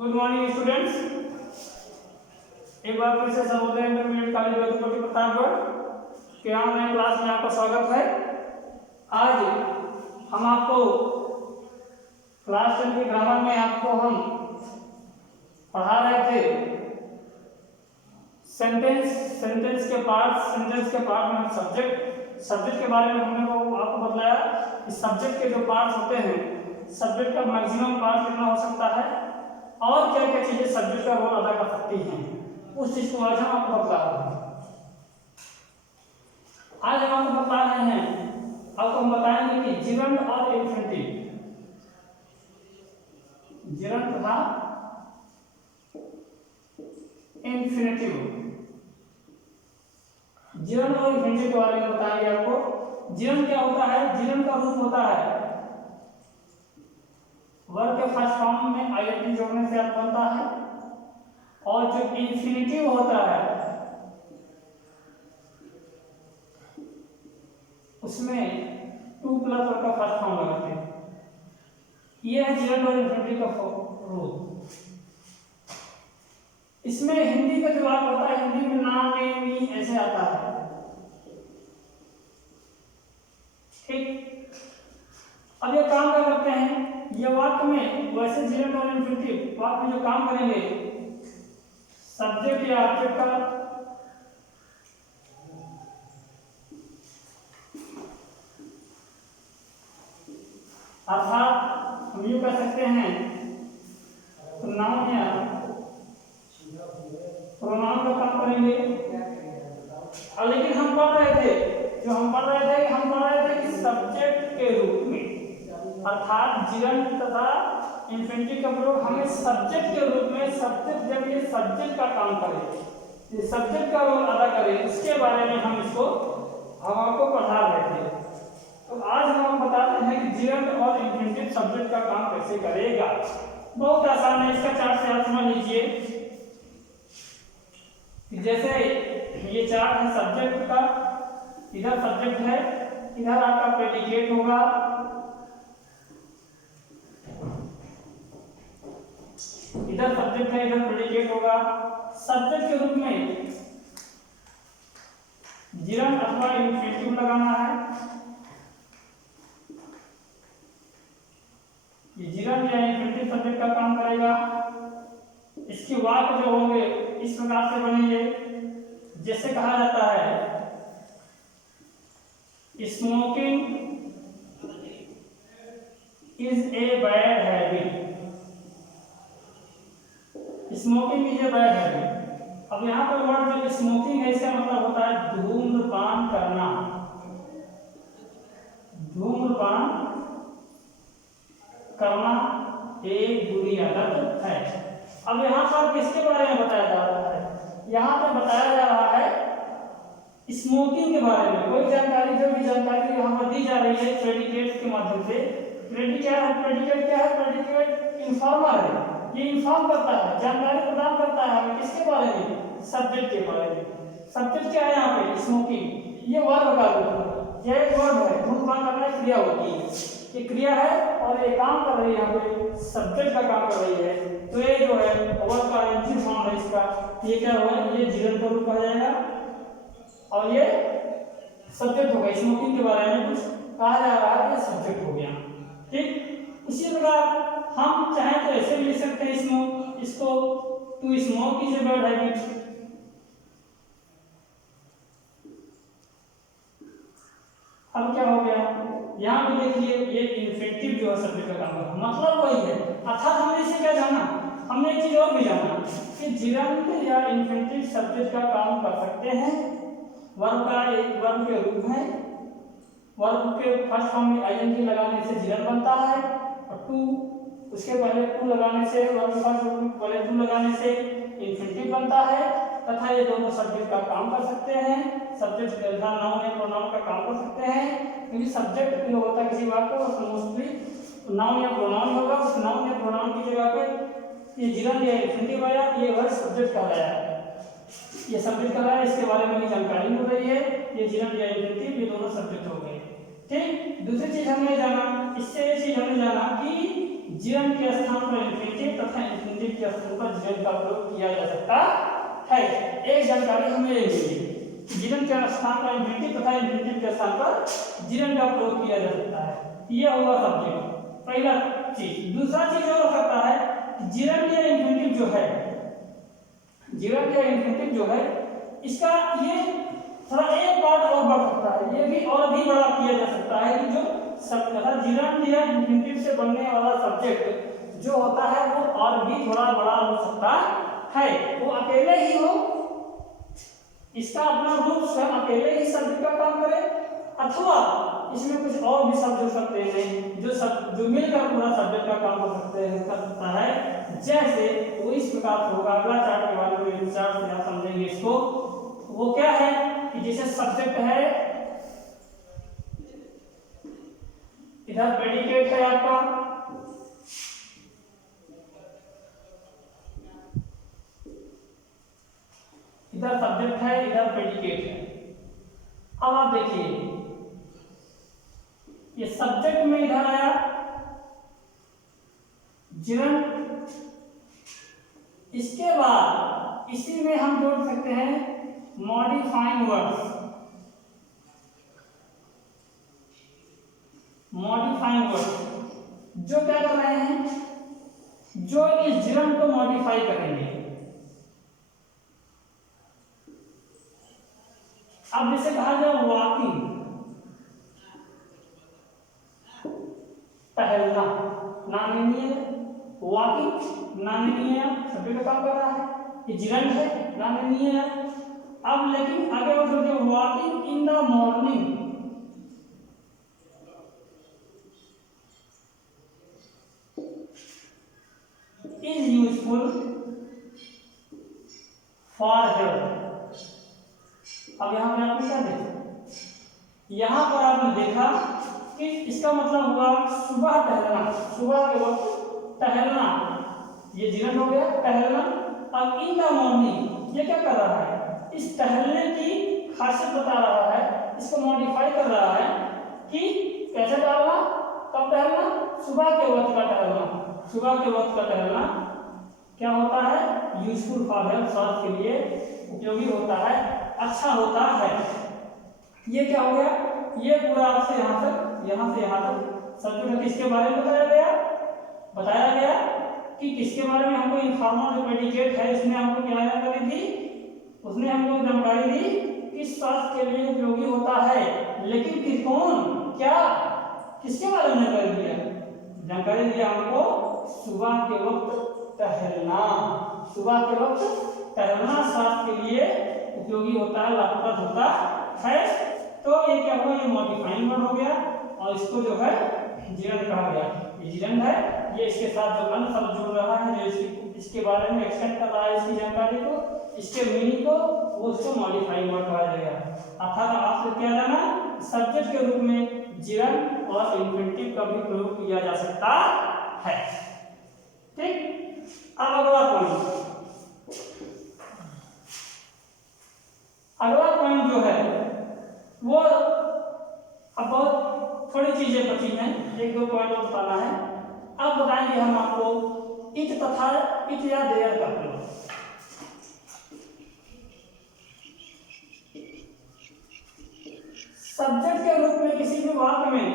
Good morning students. एक बार फिर से सर्वोदय इंटरमीडिएट कॉलेज वेदुपति प्रतापगढ़ के ऑनलाइन क्लास में आपका स्वागत है। आज हम आपको क्लास 10 के ग्रामर में आपको हम पढ़ा रहे थे सेंटेंस के पार्ट में हम सब्जेक्ट के बारे में हमने आपको बताया कि सब्जेक्ट के जो पार्ट्स होते हैं, सब्जेक्ट का मैक्सिमम पार्ट कितना हो सकता है और क्या क्या चीजें सब्जेक्ट का रोल अदा कर सकती हैं, उस चीज को आज हम आपको बता रहे हैं। आज हम आपको बता रहे हैं, आपको हम बताएंगे कि जिरंड और इन्फिनिटिव, जिरंड तथा इन्फिनिटिव, जिरंड और इन्फिनिटिव के बारे में बताएंगे आपको। जिरंड क्या होता है? जिरंड का रूप होता है वर्ब के फर्स्ट फॉर्म में आईएनजी जोड़ने से अर्थ बनता है, और जो इन्फिनिटिव होता है उसमें टू प्लस वर्ब का फर्स्ट फॉर्म लगाते हैं। यह है जिरंड और इन्फिनिटिव का रूप। इसमें हिंदी का जो वाक्य होता है, हिंदी में ना ने मी ऐसे आता है, ठीक। अब ये काम क्या करते हैं, ये वाक्य में वैसे जिरंड और इन्फिनिटिव वाक्य में जो काम करेंगे, सब्जेक्ट या ऑब्जेक्ट का अर्थात हम यूं कह सकते हैं नाउन या प्रोनाउन का काम करेंगे। लेकिन हम पढ़ रहे थे कि सब्जेक्ट के रूप में, अर्थात जिरंड तथा इन्फिनिटिव का प्रयोग हमें सब्जेक्ट के रूप में, सब्जेक्ट जब ये सब्जेक्ट का काम करे, ये सब्जेक्ट का रोल अदा करे, उसके बारे में हम आपको पढ़ा रहे थे। तो आज हम बता रहे हैं कि जिरंड और इन्फिनिटिव सब्जेक्ट का काम कैसे करेगा। बहुत आसान है, इसका चार्ट से आप समझ लीजिए। जैसे ये चार्ट है सब्जेक्ट का, इधर सब्जेक्ट है, इधर आपका प्रेडिकेट होगा, इधर सब्जेक्ट है, इधर प्रेडिकेट होगा। सब्जेक्ट के रूप में जिरंड अथवा इन्फिनिटिव लगाना है। ये जिरंड या इन्फिनिटिव सब्जेक्ट का काम करेगा। इसके वाक्य जो होंगे इस प्रकार से बनेंगे, जैसे कहा जाता है smoking is a bad habit, smoking is a bad habit. अब यहाँ पर वर्ड जो स्मोकिंग है, इसका मतलब होता है धूम्रपान करना, धूम्रपान करना एक बुरी आदत है। अब यहाँ पर किसके बारे में बताया जा रहा है? यहाँ पर बताया जा रहा है स्मोकिंग के बारे में। कोई जानकारी, जो भी जानकारी यहाँ पर दी जा रही है प्रेडिकेट के माध्यम से। प्रेडिकेट क्या है? प्रेडिकेट इन्फॉर्मर है, ये इन्फॉर्म करता है, जानकारी प्रदान करता है हमें किसके बारे में? सब्जेक्ट के बारे में। सब्जेक्ट क्या है यहाँ पे? स्मोकिंग। ये वर्ब का रूप है, ये एक वर्ब है, धूम्रपान करना क्रिया होती है, ये क्रिया है और ये काम कर रही है, यहाँ पे सब्जेक्ट का काम कर रही है। तो ये जो है वर्ब का एंटिव फॉर्म है इसका, ये क्या होगा? ये जिरंड का रूप आ जाएगा और ये सब्जेक्ट हो गया। स्मोकिंग के बारे में कुछ कहा जा रहा है, ये सब्जेक्ट हो गया, ठीक। इसी प्रकार हम चाहे तो ऐसे भी लिख सकते हैं इसको to smoke is a bad habit. अब क्या हो गया? यहाँ पे देखिए ये इन्फिनिटिव जो है सब्जेक्ट का काम है, मतलब वही है। अर्थात हमने इसे क्या जाना, हमने एक चीज और भी जाना कि जिरंड या इन्फिनिटिव सब्जेक्ट का काम कर सकते हैं। वर्ब का एक वर्ब के रूप में, वर्ब के फर्स्ट फॉर्म में आईएनजी लगाने से जिरंड बनता है, और टू उसके पहले टू लगाने से, वर्ब के फर्स्ट फॉर्म पहले टू लगाने से इन्फिनिटिव बनता है। तथा ये दोनों सब्जेक्ट का काम कर सकते हैं, सब्जेक्ट नाउन या प्रोनाउन का काम कर सकते हैं। क्योंकि सब्जेक्ट जो होता है किसी वाक्य का, उसमें मोस्टली नाउन या प्रोनाउन होगा। उस नाउन या प्रोनाउन की जगह पे ये जिरंड या इन्फिनिटिव आया, ये वर्ड सब्जेक्ट कहलाया है, ये सब्जेक्ट कहलाया, इसके बारे में जानकारी मिल रही है। ये जिरंड या इन्फिनिटिव ये दोनों सब्जेक्ट हो गए, ठीक। दूसरी चीज हमने जाना, इससे ये चीज हमने जाना कि जिरंड के स्थान पर इन्फिनिटिव तथा इन्फिनिटिव के प्रश्न पर जिरन का प्रयोग किया जा सकता है। एक जानकारी हमें ये मिली, जिरन के स्थान पर इंफिनिटिव तथा इंफिनिटिव के स्थान पर जिरन का प्रयोग किया जा सकता है। यह हुआ सब्जेक्ट, पहला चीज। दूसरा चीज हो सकता है जिरन या इंफिनिटिव जो है, जिरन या इंफिनिटिव जो है, इसका ये थोड़ा एक पार्ट और बढ़ सकता है, ये भी और भी बड़ा किया जा सकता है कि जो जिरन या इंफिनिटिव से बनने वाला सब्जेक्ट जो होता है वो और भी थोड़ा बड़ा हो सकता है। वो अकेले ही हो, इसका अपना रूप स्वयं अकेले ही सब्जेक्ट का काम करे, अथवा इसमें कुछ और भी शब्द हो सकते हैं जो मिलकर पूरा सब्जेक्ट का काम कर सकता है। जैसे वो इस प्रकार से होगा, अगला चार्ट के बारे में विचार से आप समझेंगे इसको। वो क्या है कि जैसे सब्जेक्ट है, इधर प्रेडिकेट है आपका, इधर सब्जेक्ट है, इधर प्रेडिकेट है। अब आप देखिए ये सब्जेक्ट में इधर आया जिरन, इसके बाद इसी में हम जोड़ सकते हैं मॉडिफाइंग वर्ड्स। मॉडिफाइंग वर्ड्स जो क्या कर रहे हैं, जो इस जिरन को मॉडिफाई करेंगे। अब जैसे कहा जाए वॉकिंग, टहलना, नानीय, वॉकिंग नानीय सभी का काम कर रहा है, ये जिरन है नानीय। अब लेकिन आगे और जो walking in the morning, is useful for health. अब यहाँ पे आपने क्या देखा, यहाँ पर आपने देखा कि इसका मतलब हुआ सुबह टहलना, सुबह के वक्त टहलना, ये जिरन हो गया टहलना। अब इन द मॉर्निंग ये क्या कर रहा है, इस टहलने की खासियत बता रहा है, इसको मॉडिफाई कर रहा है कि कैसे टहलना, कब टहलना, सुबह के वक्त का टहलना। सुबह के वक्त का टहलना क्या होता है, यूजफुल फॉर हेल्थ, स्वास्थ्य के लिए उपयोगी होता है, अच्छा होता है। ये क्या हो गया, ये पूरा आपसे यहाँ से यहाँ तक सब्जेक्ट किसके बारे में बताया गया कि किसके बारे में हमको इन्फॉर्मर जो प्रेडिकेट है इसमें हमको क्या जानकारी दी, उसने हमको जानकारी दी कि स्वास्थ्य के लिए उपयोगी होता है। लेकिन फिर कौन, क्या, किसके बारे में जानकारी दिया, जानकारी दिया हमको सुबह के वक्त टहलना। सुबह के वक्त टहलना स्वास्थ्य के लिए उपयोगी होता है, लाभप्रद होता है। तो ये क्या हुआ, ये मॉडिफाइंग वर्ड हो गया और इसको जो है जिरन कहा गया। ये जिरन है, ये इसके साथ जो अन्य शब्द जुड़ रहा है, जो इसके बारे में एक्सटेंड कर रहा है इसकी जानकारी को, इसके मीनिंग को, वो उसको मॉडिफाइंग वर्ड कहा जाएगा। अर्थात आपसे क्या जाना, सब्जेक्ट के रूप में जिरन और इंफिनिटिव का भी प्रयोग किया जा सकता है। ठीक, अब अगला पॉइंट जो है वो अब बहुत थोड़ी चीजें बची हैं, एक दो पॉइंट और बताना है। अब बताएंगे हम आपको इट तथा इट या देयर का प्रयोग। सब्जेक्ट के रूप में किसी भी वाक्य में,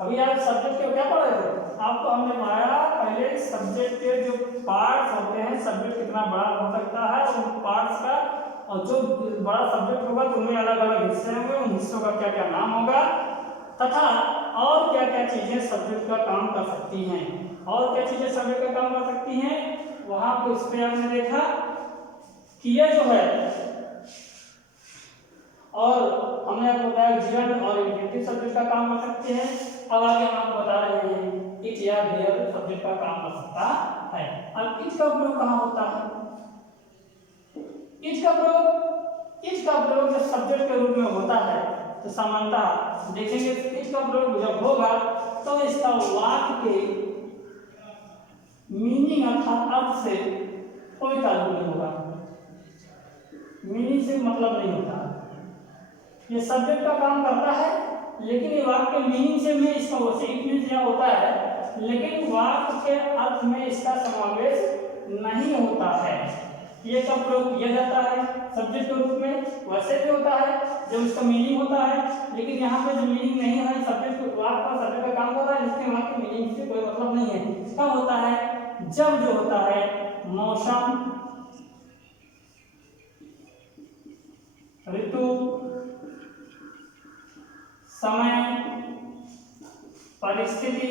अभी आप सब्जेक्ट के क्या पढ़े थे, आपको हमने पढ़ाया पहले सब्जेक्ट के जो पार्ट्स होते हैं, सब्जेक्ट कितना बड़ा हो सकता है, उन पार्ट्स का, और जो बड़ा सब्जेक्ट होगा तो उनमें अलग अलग हिस्से होंगे, उन हिस्सों का क्या क्या नाम होगा, तथा और क्या क्या चीजें सब्जेक्ट का काम कर सकती हैं, और क्या चीजें सब्जेक्ट का काम कर सकती हैं। वहां पर इस पे आपने देखा कि ये जो है, और हमने आपको बताया जिरन और इंफिनिटिव सब्जेक्ट का काम कर सकते हैं। अब आगे हम आपको बता रहे हैं इट या देयर सब्जेक्ट का काम कर सकता है। अब इट का प्रयोग कहाँ होता है, इट का प्रयोग जब सब्जेक्ट के रूप में होता है तो सामान्यतः देखेंगे इट का प्रयोग जब होगा तो इसका वाक्य के मीनिंग अर्थात अर्थ से कोई ताल्लुक नहीं होगा, मीनिंग से मतलब नहीं होता। ये सब्जेक्ट का काम करता है लेकिन ये वाक्य मीनिंग से में इसका वैसे इट मीन क्या होता है लेकिन वाक्य के अर्थ में इसका समावेश नहीं होता है। ये कब प्रयोग किया जाता है सब्जेक्ट के रूप में, वैसे भी होता है जब उसका मीनिंग होता है, लेकिन यहाँ पे जो मीनिंग नहीं है सब्जेक्ट वाक्य का सब्जेक्ट का काम कर रहा है, जिसके वहाँ की मीनिंग से कोई मतलब नहीं है। कब होता है जब जो होता है मौसम, ऋतु, समय, परिस्थिति,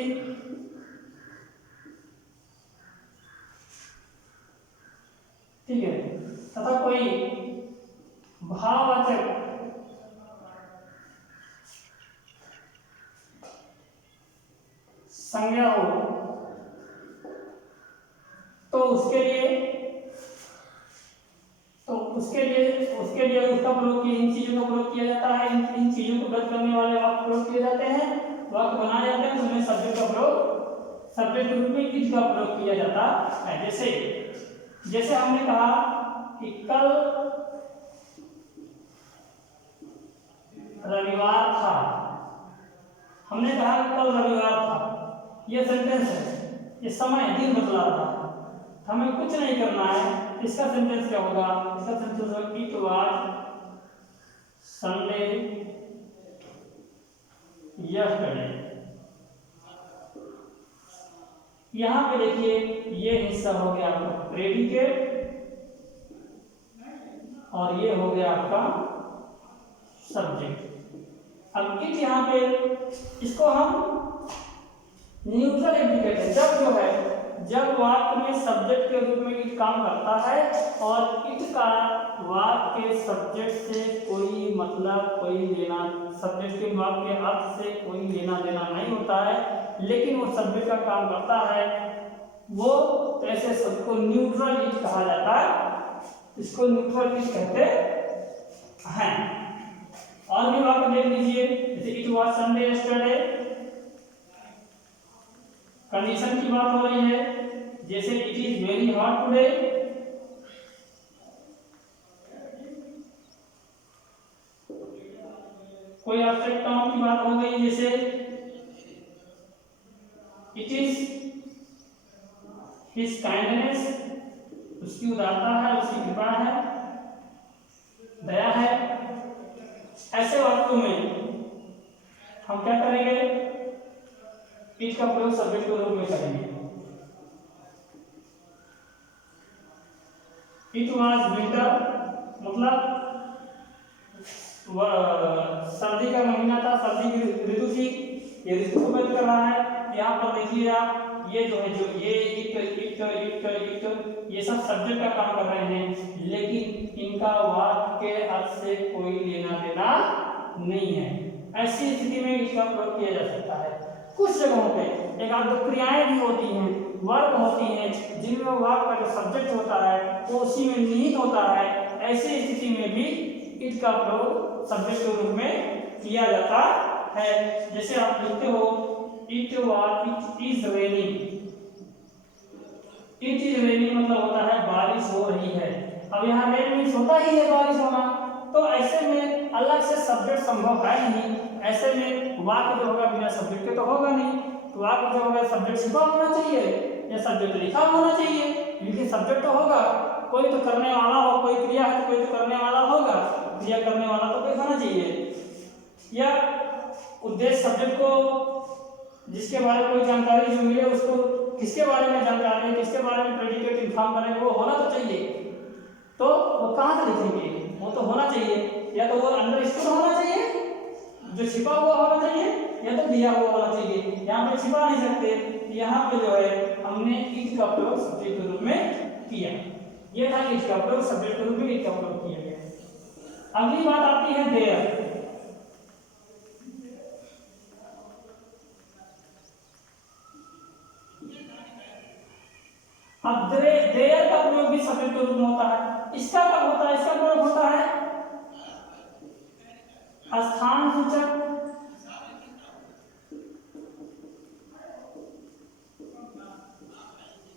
ठीक है, तथा कोई भाववाचक संज्ञा हो तो उसके लिए उसका प्रयोग किया, इन चीजों का प्रयोग किया जाता है। इन चीजों को रद्द करने वाले वाक्य प्रयोग किए जाते हैं, वाक्य बनाए जाते हैं, उनमें सब्जेक्ट का प्रयोग सब्जेक्ट के रूप में इट का प्रयोग किया जाता है। जैसे हमने कहा कि कल रविवार था, हमने कहा कि कल रविवार था, यह सेंटेंस है, ये समय दिन बतला रहा है, हमें कुछ नहीं करना है। इसका सेंटेंस क्या होगा, इसका सेंटेंस होगा इट वाज संडे यस्टरडे। यहां पे देखिए ये हिस्सा हो गया आपका प्रेडिकेट और ये हो गया आपका सब्जेक्ट। अब इट यहाँ पे इसको हम न्यूट्रल इंडिकेटर, जब जो है जब वाक्य में सब्जेक्ट के रूप में इट काम करता है और इट का वाक्य के सब्जेक्ट से कोई मतलब कोई लेना, सब्जेक्ट के वाक्य के अर्थ से कोई लेना देना नहीं होता है, लेकिन वो सब्जेक्ट का काम करता है, वो ऐसे सबको न्यूट्रल इट कहा जाता है, इसको न्यूट्रल इट कहते हैं। और भी वाक्य देख लीजिए, जैसे it was Sunday yesterday, condition की बात हो रही है, जैसे it is very hot today, कोई एब्स्ट्रैक्ट नाउन की बात हो गई, जैसे इट इज हिज काइंडनेस, उसकी उदारता है, उसकी कृपा है, दया है। ऐसे वाक्यों में हम क्या करेंगे, इट का प्रयोग सब्जेक्ट के रूप में करेंगे। इट वाज विंटर, मतलब सर्दी का महीना था, सर्दी की ऋतु थी, ये ऋतु को व्यक्त कर रहा है। यहाँ पर देखिए आप ये जो है जो ये इट ये सब सब्जेक्ट का काम कर रहे हैं, लेकिन इनका वाक्य के अर्थ से कोई लेना देना नहीं है। ऐसी स्थिति में इसका प्रयोग किया जा सकता है। कुछ जगहों पे एक आध दो क्रियाएं भी होती हैं, वर्ब होती हैं, जिनमें वाक्य का जो सब्जेक्ट होता है वो उसी में निहित होता है। ऐसी स्थिति में भी इट का प्रयोग सब्जेक्ट के रूप में किया जाता है। जैसे आप लिखते हो it is raining, it is raining मतलब होता है बारिश हो रही है। अब यहाँ रेन मीन्स होता ही है बारिश होना, तो ऐसे में अलग से सब्जेक्ट संभव है नहीं। ऐसे में वाक्य जो होगा बिना सब्जेक्ट के तो होगा नहीं, तो वाक्य जो होगा सब्जेक्ट छिपा होना चाहिए या सब्जेक्ट लिखा होना चाहिए, लेकिन सब्जेक्ट तो होगा, कोई तो करने वाला हो, कोई क्रिया है तो कोई तो करने वाला होगा, क्रिया करने वाला तो कोई होना चाहिए। या उद्देश्य सब्जेक्ट को जिसके बारे में कोई जानकारी जो मिले उसको किसके बारे में जानकारी है, किसके बारे में प्रेडिकेट इन्फॉर्म करेंगे, वो होना तो चाहिए। तो वो कहाँ से लिखेंगे, वो तो होना चाहिए, या तो वो अंडरस्टूड होना चाहिए जो छिपा हुआ होना चाहिए, या तो दिया हुआ होना चाहिए। यहाँ पे छिपा नहीं सकते, यहाँ पे जो है हमने इट का प्रयोग सब्जेक्ट के रूप में किया। ये था इट का प्रयोग सब्जेक्ट के रूप में इट का प्रयोग किया गया। अगली बात आती है देयर। अब देयर का प्रयोग भी सब्जेक्ट के रूप में होता है। इसका कब होता है, इसका प्रयोग होता है स्थान सूचक,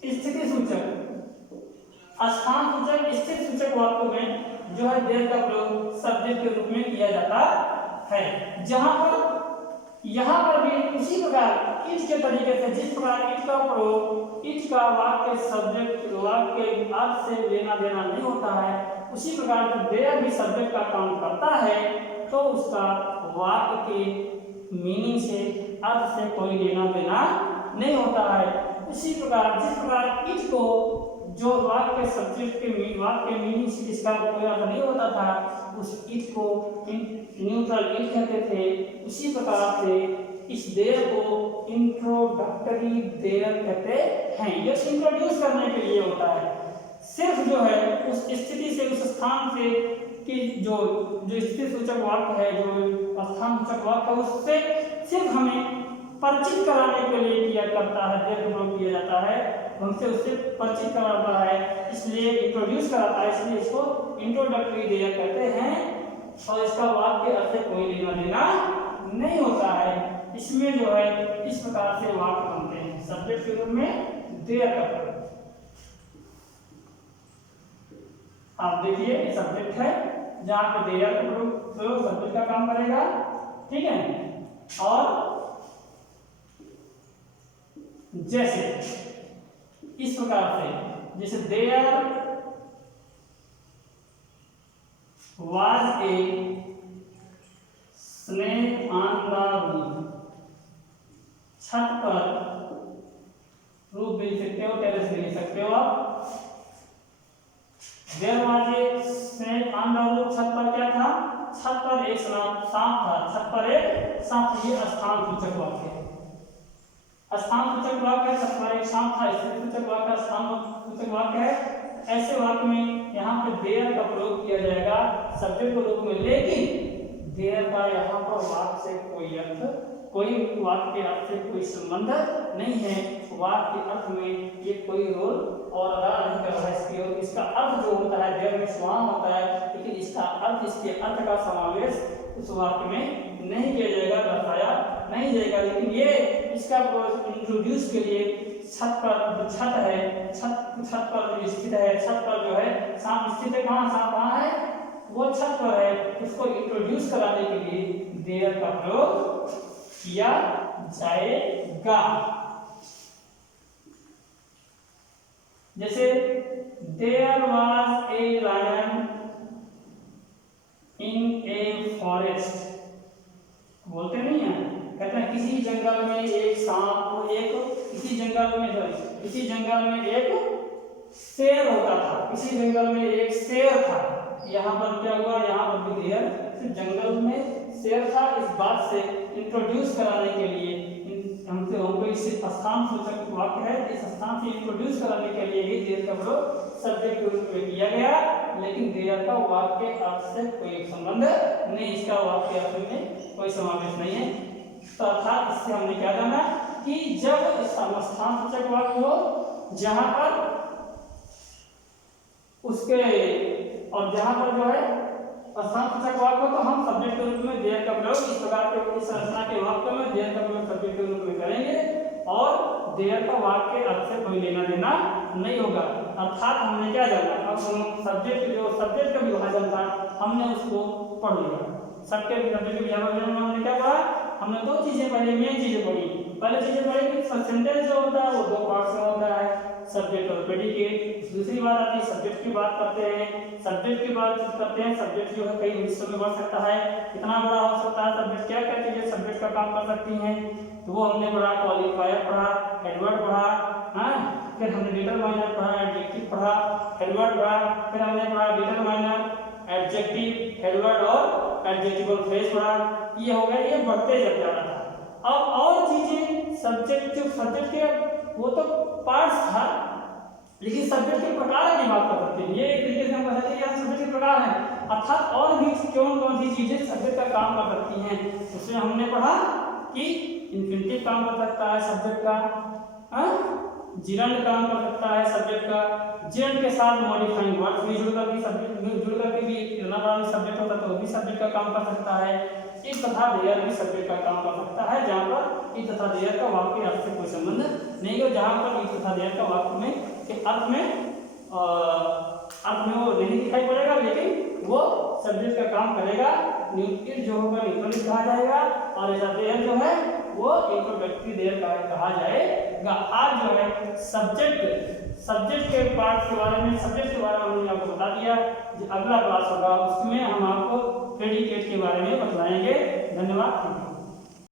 स्थिति सूचक, स्थान सूचक, स्थिति सूचक वाक्यों में जो है देयर का प्रयोग सब्जेक्ट के रूप में किया जाता है। जहां पर यहाँ पर भी उसी प्रकार इट के तरीके से, जिस प्रकार इट का प्रयोग इट का वाक्य सब्जेक्ट वाक्य अर्थ से लेना देना नहीं होता है, उसी प्रकार जब देयर भी सब्जेक्ट का काम करता है तो उसका वाक्य के मीनिंग से, अर्थ से कोई लेना देना नहीं होता है। उसी प्रकार जिस प्रकार इट को जो वाक्य सब्जेक्ट के वाक्य मीनिंग से जिसका कोई अर्थ नहीं होता था, उस इट को न्यूट्रल इट कहते थे, उसी प्रकार से इस देयर को इंट्रोडक्टरी देयर कहते हैं। यह इंट्रोड्यूस करने के लिए होता है, सिर्फ जो है उस स्थिति से, उस स्थान से कि जो स्थिति सूचक वाक्य है, जो स्थान सूचक वाक्य है, उससे सिर्फ हमें परिचित कराने के लिए किया करता है, देयर का प्रयोग किया जाता है, हमसे उससे परिचित कराता है, इसलिए इंट्रोड्यूस कराता है, इसलिए इसको इंट्रोडक्टरी देयर कहते हैं। और इसका वाक्य अर्थ से कोई लेना देना नहीं होता है। इसमें जो है इस प्रकार से वाक्य बनते हैं, सब्जेक्ट के रूप में देयर का प्रयोग। आप देखिए ये सब्जेक्ट है, जहां पे देयर का प्रयोग सब्जेक्ट का काम करेगा, ठीक है। और जैसे इस प्रकार से, जैसे there was a snake on the roof, छत पर, रूफ भी लिख सकते हो, टेरेस भी लिख सकते हो आप। There was a snake on the roof, छत पर क्या था? छत पर एक सांप था, छत पर एक सांप। ये स्थान सूचक वाक्य है, स्थान सूचक वाक्य है, छत पर एक सांप था, स्थिति सूचक वाक्य, स्थान सूचक वाक्य है। ऐसे वाक्य में यहाँ पे देयर का प्रयोग किया जाएगा सब्जेक्ट के रूप में, लेकिन देयर का यहाँ पर वाक्य से कोई अर्थ, कोई वाक्य के अर्थ से कोई संबंध नहीं है। वाक्य के अर्थ में ये कोई रोल और अदा नहीं कर रहा है इसकी, और इसका अर्थ जो होता है देयर में समान होता है, लेकिन इसका अर्थ, इसके अर्थ का समावेश उस वाक्य में नहीं किया जाएगा, दर्शाया नहीं जाएगा। लेकिन ये इसका इंट्रोड्यूस के लिए छत पर, छत है, छत पर स्थित है, छत पर जो है सांप स्थित है, कहाँ सांप कहाँ है? वो छत पर है। उसको इंट्रोड्यूस कराने के लिए देयर का प्रयोग किया जाएगा। जैसे there was a lion in a forest, बोलते नहीं है, कहते हैं किसी जंगल में एक सांप, किसी जंगल में एक शेर होता था, किसी जंगल में एक शेर था। यहाँ पर क्या हुआ? यहाँ पर भी देयर, जंगल में शेर था, इस बात से इंट्रोड्यूस कराने के लिए हमको इस स्थान सूचक वाक्य है, इस स्थान से इंट्रोड्यूस कराने के लिए ही देयर का प्रयोग सब्जेक्ट के रूप में किया गया, लेकिन देयर का वाक्य अर्थ से कोई संबंध नहीं, इसका वाक्य अर्थ में कोई समावेश नहीं है। तो अर्थात इससे हमने क्या जाना कि जब स्थान सूचक वाक्य हो जहां पर उसके, और जहां पर जो है स्थान सूचक वाक्य हो, तो हम सब्जेक्ट के रूप में देयर का प्रयोग इस प्रकार के, इस संरचना के वाक्य में देयर का प्रयोग सब्जेक्ट के रूप में करेंगे, और देयर का वाक्य अर्थ से कोई लेना देना नहीं होगा। अर्थात हमने क्या जाना, अब हम सब्जेक्ट का विभाजन था हमने उसको पढ़ लिया। सब्जेक्ट का विभाजन में हमने क्या पढ़ा? हमने दो चीजें पढ़ी, मेन चीजें पढ़ी। पहले चीजें पढ़ी कि सेंटेंस जो होता है वो दो पार्ट से होता है, सब्जेक्ट और प्रेडिकेट। दूसरी बात आती है सब्जेक्ट की बात करते हैं, सब्जेक्ट की बात करते हैं, सब्जेक्ट जो है कई हिस्सों में बढ़ सकता है, कितना बड़ा हो सकता है सब्जेक्ट, क्या क्या चीजें सब्जेक्ट का काम कर सकती हैं, तो वो हमने पढ़ा। क्वालिफायर पढ़ा, एडवर्ब पढ़ा, हाँ, फिर हमने डिटरमाइनर पढ़ा, एडजेक्टिव पढ़ा, एडवर्ब पढ़ा, फिर हमने पढ़ा डिटरमाइनर, एडजेक्टिव, एडवर्ब और एडजेक्टिवल फ्रेज पढ़ा। ये हो गया, ये बढ़ते जब जा रहा था। अब और चीजें सब्जेक्ट के वो तो पार्ट्स था, लेकिन सब्जेक्ट के प्रकार की बात कर सकते हैं। ये एक तरीके से हम कह सकते हैं कि सब्जेक्ट के प्रकार हैं, अर्थात और भी कौन सी चीजें सब्जेक्ट का काम कर सकती हैं। उसमें हमने पढ़ा कि इन्फिनिटिव काम कर सकता है सब्जेक्ट का, जिरंड काम कर सकता है सब्जेक्ट का, जिरंड के साथ मॉडिफाइंग वर्ड्स भी जुड़कर भी इतना बड़ा सब्जेक्ट होता है तो वो भी सब्जेक्ट का काम कर सकता है। इस तथा देयर भी सब्जेक्ट का काम कर सकता है, जहाँ पर इस तथा देयर का वाक्य अर्थ से कोई संबंध नहीं है, जहाँ पर इस तथा देयर का वाक्य में के अर्थ में वो नहीं दिखाई पड़ेगा, लेकिन वो सब्जेक्ट का काम करेगा। न्यूक्लियस जो होगा न्यूक्लियस कहा जाएगा, और ऐसा देह जो है वो इंट्रोडक्टरी देह कहा जाएगा। आज जो है सब्जेक्ट के पार्ट के बारे में, सब्जेक्ट के बारे में हमने आपको बता दिया। जो अगला क्लास होगा उसमें हम आपको प्रेडिकेट के बारे में बतलाएंगे। धन्यवाद।